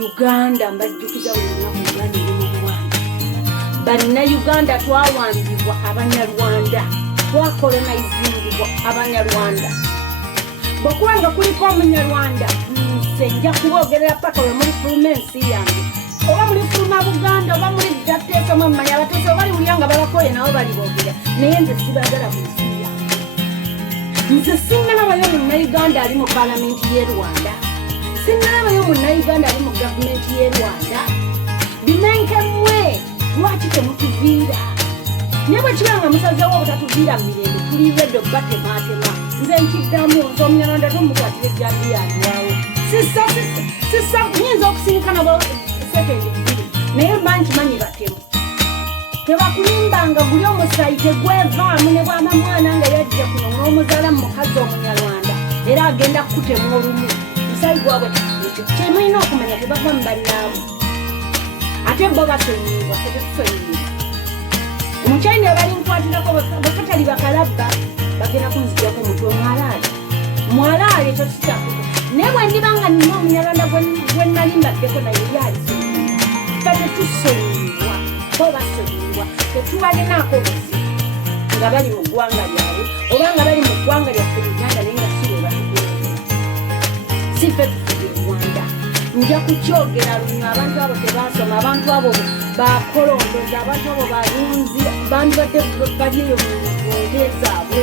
Uganda mbajjukiza olunaku Uganda eri mu Rwanda. Bannayuganda twawambibwa Abanyarwanda, twakolonizingibwa Abanyarwanda. Bw'okubanga kuliko Omunyarwanda nze nja kuboogerera paka we muli fuluma ensi yange, oba muli fuluma Buganda, oba muli Dateesa mwamanya abateesa, oba bali wulya nga babakoye nabo bali boogera, naye nze sibaagala mu nsi yange. Nze sinnalabayo Munnayuganda ali mu paalamenti y'e Rwanda, sinnalabayo Munnayuganda ali mu gavumenti y'e Rwanda. Bimenkemwe lwaki temutuviira? Naye bwe kiba nga musazeewo obutatuviira mu mirembe tuli redde okubatematema, nze nkiddamu nti Omunyarwanda tomukwatira ejjambi yalwawo. Sissa nyinza okusinkana bo sekendi bbiri, naye mba nkimanyi batemu. Tebakulimbanga guli omusayi tegwevaamu ne bwama mwana nga yajja kuno n'omuzaala mu mukazi Omunyarwanda era agenda kukutema olumu. Musayi gwabwe ekyo kyemulina okumanya tebava mu bannaamu. Ate bo basonyiibwa, tebetusonyiibwa. Omukyali ne balinkwatiraako bakatali bakalabba bagenda kunzijjako omutwe mwalaali. Mwalaali ekyo kikyakuta. Naye bwe ndibanga nina Omunyarwanda gwe nali mbaddeko naye yali sonyiibwa. Ffe tetusonyiibwa, bo basonyiibwa. Tetubalinaako buzibu nga bali mu ggwanga lyabwe oba nga bali mu ggwanga lyaffe Uganda naye nga si bwe batugendera. Si ffe tufuga e Rwanda. Nja kukyogera luno abantu abo tebasoma, abantu abo bakolondoza, abantu abo balunzi, bandibadde balieyo mu ngonde zaabwe.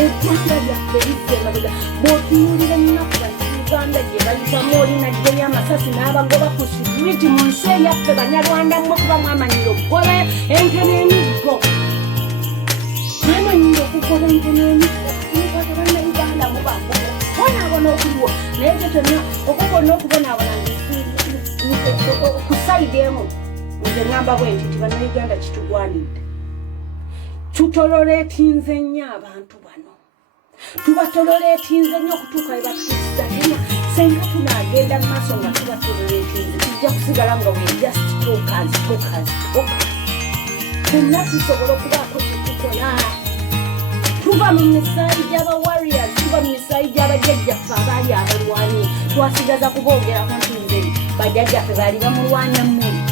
Eggwanga lyaffe lizza emabega. Bw'otunuulira ennaku Uganda gye bayitamu olina dderi amasasi n'abagoba ku situriti mu nsi eyaffe Banyarwanda mmwe kuba mwamanyire okugoba ente n'emiggo. Mwamanyire okugoba ente n'emiggo. Mukwata Bannayuganda mubagoba. Bonaabona okuliwo. Naye ekyo kyonna okubona okubonaabona ku sayidi emu nze ngamba bwe nti nti Bannayuganda kitugwanidde. Tutololeetinze nnyo abantu bano. Tubatololeetinze nnyo okutuuka we batutuusiza nnyo. Senga tunaagenda mu maaso nga tubatololeetinze tujja kusigala nga we just talkers. Fenna tusobola okubaako kye tukola. Tuva mu misaayi gy'aba warriors, tuva mu misaayi gy'abajjajjaffe abaali abalwanyi. Twasigaza kuboogerako nti nze bajjajjaffe baali bamulwanya mmuli.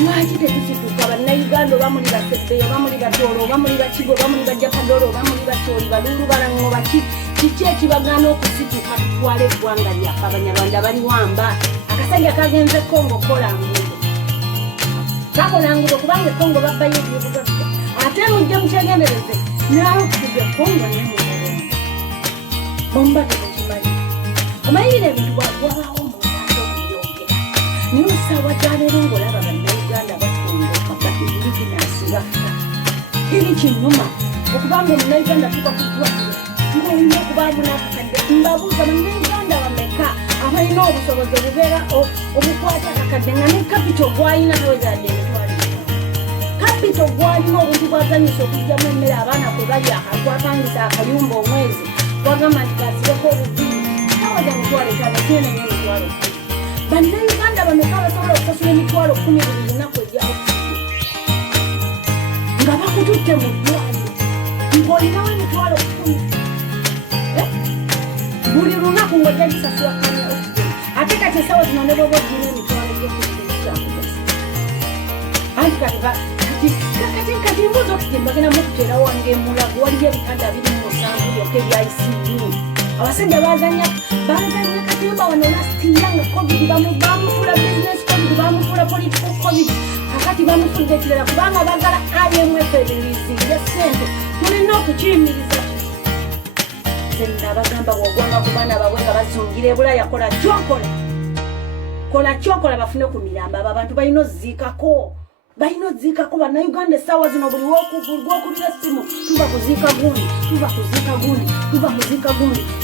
Lwaki tetusituka Bannayuganda oba muli Basebbeeyo oba muli Batoolo oba muli Bakigo oba muli Bajjapadoolo oba muli Bakyoli Balulu Balango baki kiki ekibagaana okusituka tutwala eggwanga lyaffe Abanyarwanda bali wamba. Akasajja kagenze Kongo kola nguudo. Kakola nguudo kubanga Kongo babbayo ebyobuga. Ate mujje mukyegendereze naawe okutuga Kongo ne Munyarwanda. Bomba temukimanyi. Omanyire ebintu bwagwabawo mu ngaaso okubyogera. Niyo ssaawa gyaleero ng'olaba Bannayuganda batondoka indigenasi bafa. Kiri kinnuma okubanga Omunnayuganda tuka ku ddwaliro ng'olina okubaamu n'akakadde. Mbabuuza Bannayuganda bameka abalina obusobozi obubeera obukwata akakadde nga ne kapito gw'alina tewezadde emitwalo. Kapito gw'alina obuntu bw'azanyisa okuggyamu emmere abaana kwe balya akwapangisa akayumba omwezi gwagamba nti kasibeko obubiri taweza emitwalo 5 kine nenye emitwalo 10. Bannayuganda bameka basobola okusasula emitwalo 10 buli lunaku ejja okusasula nga bakututte mu ddwaliro ng'olinawo emitwalo 10 buli lunaku ng'ojja gisasula kanya oxygen. Ate kati esawa zino ne bwoba ogina emitwalo gy'okugesa anti kati mbuzi oxygen bagenda mukuteera wange emulago waliyo ebitanda 27 byokka ebya ICU. Abasajja bazanya katimba wano last year nga COVID bamufuula business COVID bamufuula political COVID kakati bamufudde ekirala kubanga bagala IMF eriliizinga ssente tulina okukiyimiriza. Nze bagamba bw'ogwanga ku baana baabwe nga bazungira e Bulaaya kola kyokola bafune ku mirambo. Abo abantu balina ozziikako Bannayuganda essaawa zino buli gw'okubira essimu tuva kuziika gundi.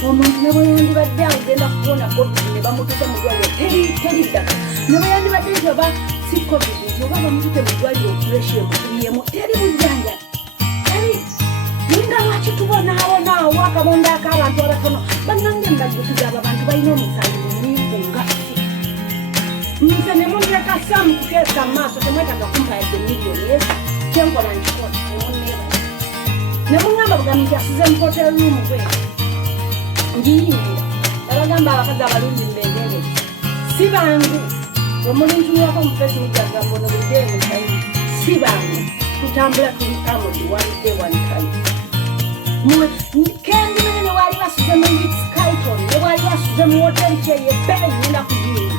Omuntu ne bwe yandibadde agenda kubona COVID ne bamutuusa mu ddwaliro teri ddaka. Ne bwe yandibadde nti oba si COVID nti oba bamutute mu ddwaliro operation emukubiyemu teri bujjanjabi. Ninga lwaki tubonaawonaawo akabonda ak'abantu abatono. Bannange mbajjukiza abo abantu balina omusaayi muliivu nga ffe. Nze ne mundeka Sam kuteesa mu maaso temwetaaga kumpa yadde miliyoni kyenkola nkikola nemunneebala. Ne muŋŋamba bugambi nti asuze mu hotel room gwe ngiyingira. Abagamba abakazi abalungi mbeegerere si bangu omuntu wako mu Facebook agamba ono budde mutayi si bange tutambula tuli amodi one day one time kendi menene wali basuze mu Ritz Carlton ne wali basuze mu hotel kyeye bbeyi ngenda kugini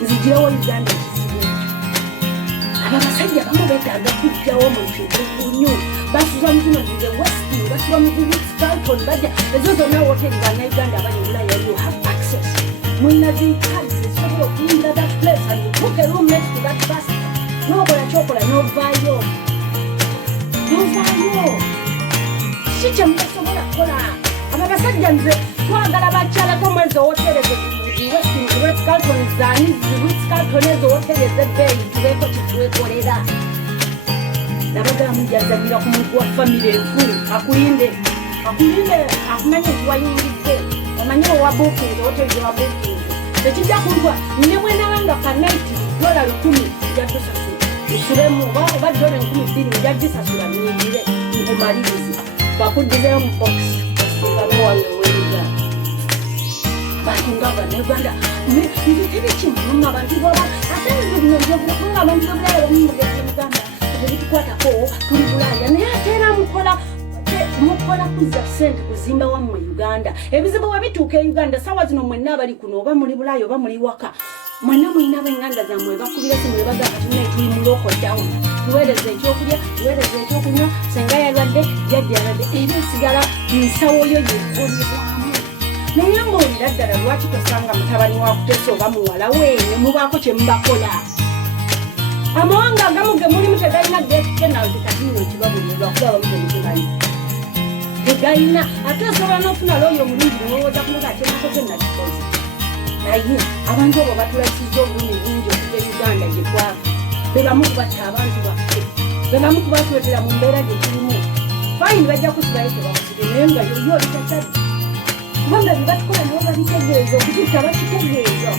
nzigirawo Uganda ekisibu aba basajja abamu betaaga kujjawo mu kibugunyu basuza mu zino zile Westin basuza mu Ritz Carlton bajja ezo zonna hoteli bannayuganda abali Bulaya you have access mwina zikali zisobola okuyingira that place and you book a room next to that bus nokola kyokola novaayo kikye musobola kukola aba basajja nze twagala bakyalako mwezi hoteli Ritz Carlton zani Ritz Carlton ezo hoteli ezebbeeyi tubeeko kitwekolera nabagala mujazanira ku muntu wa famire enfu akulinde akumanye ntiwayingidde omanye owa booking hoteli wa booking tekijja kuntwa ne bwenawanga kanaiti $1,000 jatusasula usulemu oba $2,200 jajisasula nyingire nkumalirize bakuddizeyo mu box osingamu wange weriga batungaba neganda nzitebe kimuluma abantu baba ate nzibinonjebulakunga abantu babulaya bamumugenda muganda ebitukwatako tuli Bulaya naye ate era mukola kuzza ssente kuzimba wammwe Uganda ebizibu wabituuka e Uganda sawa zino mwenna abali kuno oba muli Bulaya oba muli waka mwenna mulina ab'enganda zammwe bakubira simu ne bagamba tuna tuli mu lockdown tuweereza ekyokulya tuweereza ekyokunywa senga yalwadde jjajja yalwadde era esigala nsawo yo yekolebwamu naye ng'olira ddala lwaki tosanga mutabani wakuteesa oba muwala we ne mubaako kye mubakola amawanga agamu ge mulimu tegalina death penalty kati nno kibabulirwa kuba bamutemukimanyi tegayina ate osobola n'ofuna looyo omulungi nowooza kumuga ate nakoze nakikoze naye abantu abo batulakizza obulumi bungi okuva e Uganda gye twava be bamu kubatta abantu baffe be bamu kubatwetera mu mbeera gye tulimu fayini bajja kusibayo tebakusire naye nga yoyo olitakyadde kubanga bebatukola nabo babitegeeza okututta bakitegeeza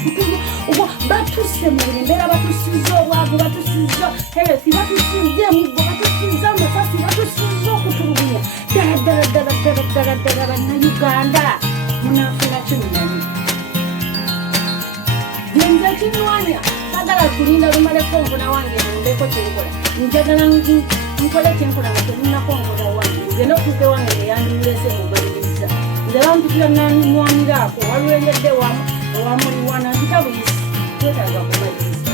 obo batusse mu buli mbeera batusizza obwavu batusizza health batusizza emiggo batusizza amasasi batusizza okutulugunya ddala bannayuganda munafuna kimumanyi yenza kinwanya sagala kulinda lumaleko nfuna wange ndeko kyenkola njagala nkole kyenkola nga temunakonkola wange nze nokuke wange neyandimulese mubaliriza nze bampitira nanwaniraako walwengedde owamuliwana mpita buyisi twetaaga kumaliriza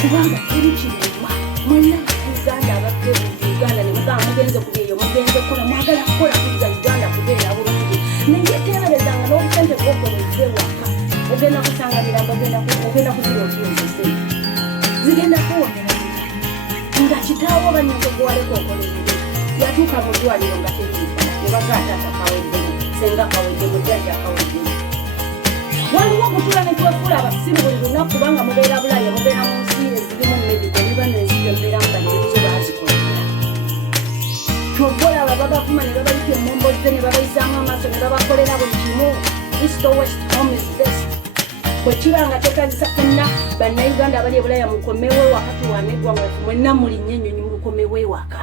kubanga teri kiruma mwena Uganda abadde mu Uganda ne mugamba mugenze kuba eyo mugenze kukola mwagala kukola kuzza Uganda kubeera bulungi naye teeberezanga n'obusente bwokoleze waka ogenda kusanga mirambo ogenda kuzira okiyozese zigenda kuwonera nga kitaawo banyongo gwaleko okolerere yatuuka mu ddwaliro nga teriifa ne bagaatata kaweddemu senga kaweddemu jjajja kaweddemu waliwo okutula ne twefuula abasiru buli lunaku kubanga mubeera Bulaya mubeera mu nsi ezirimu mediko niba nensi gyembeeramu banyebizo bazikolera twobola babavuma ne babayita emmomboze ne babayisaamu amaaso ne babakolera buli kimu east or west home is best bwekibanga kyetagisa fenna bannayuganda abali e Bulaya mukomewo wakati wanegwanga mwenna muli nnyo mukomewo ewaka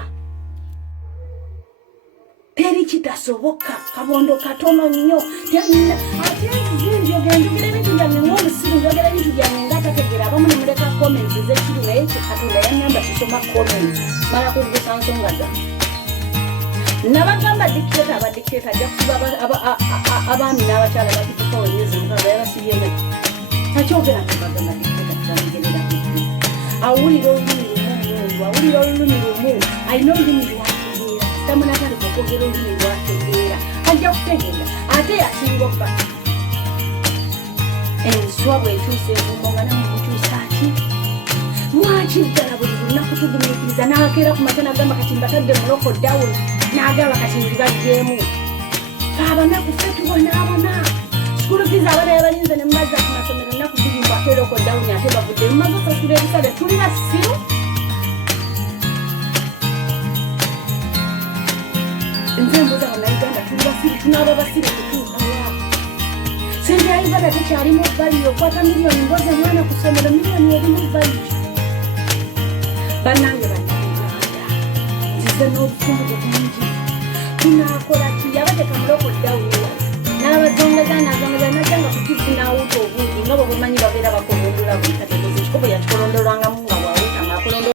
teri kitasoboka kabondo katono nnyo ate zimbi ogenjogera ebintu byange ng'omusiru njogera ebintu byange ng'atategera abamu ne muleka comments ez'ekiru naye Katonda yannamba tusoma comments mala kugusa nsonga zange nabagamba dictator abadictator ajja kusiba abaami n'abakyala bakituka wenyezi mukaga yabasibyeme takyogera nabagamba dictator tutamugerera awulira olulimi lumu awulira olulimi lumu alina olulimi lwategeera tamunatali okwogera olulimi lwategeera ajja kutegeera ate yasinga okuba enswa bwetuusa envumo nga namukukyusa ati lwaki ddala buli lunaku tugumiikiriza n'akeera ku mata nagamba kati mbatadde mu lockdown n'agamba kati nzibaggyemu abanaku ffe tubonaabona sikulu fiza abana yabalinze ne mumazza ku masomero nnaku bbiri mbwate lockdown ate bavudde mumaze osasula ebisale tulina siru nze mbuuza bannayuganda tuli basiru tunaaba basiru kutuukawa sente ya Uganda tekyalimu valiyo okwata miliyoni mboze mwana ku ssomero miliyoni erimu valiyo bannange bannayuganda nzize n'obusungu bungi tunakola ki yabateka mu lockdown n'abazongeza najanga ku TV n'awuta obungi nga bwe bumanyi babeera buli kati